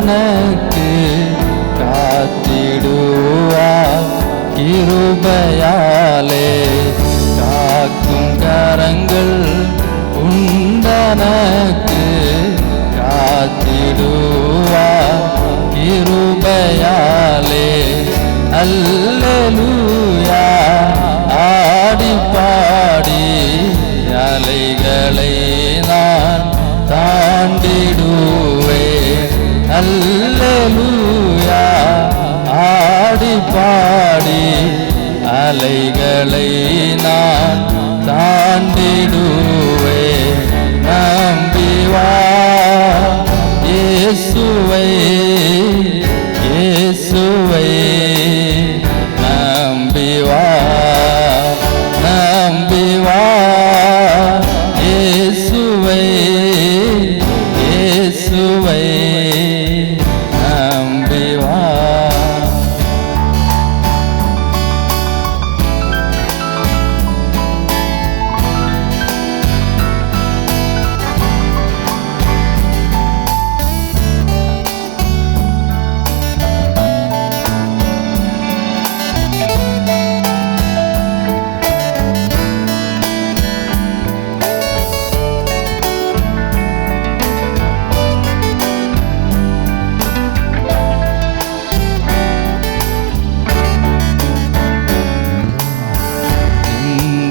உண்டனக்கு காத்திடுவார் கிருபையாலே. காக்கும் கரங்கள் உண்டனக்கு காத்திடுவார் கிருபையாலே. அல்லேலூயா ஆடி பாடி அலைகளை நான் தாண்டிடுவேன். அல்லேலூயா ஆடி பாடி அலைகளை நான் தாண்டிடுவேன். நம்பி வா இயேசுவை, இயேசுவை நம்பி வா, நம்பி வா இயேசுவை, இயேசுவை நம்பி வா.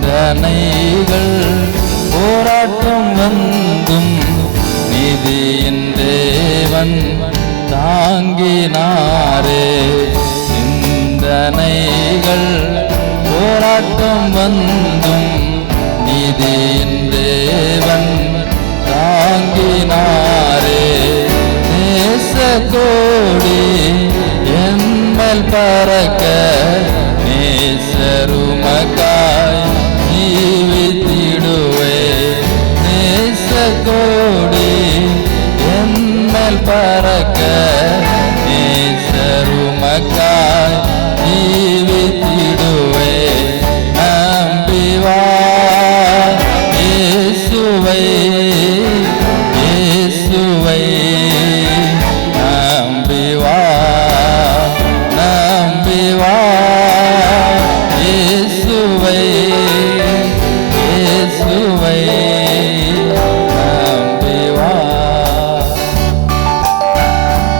சிந்தனைகள் போராட்டம் வந்தும் நீதியின் தேவன் தாங்கினாரே. சிந்தனைகள் போராட்டம் வந்தும் நீதியின் தேவன் தாங்கினாரே. நேசக்கோடி என்மேல் பறக்க நேசருமக்காய் ஜீவித்திடுவே. நேசக்கோடி என்மேல் பறக்க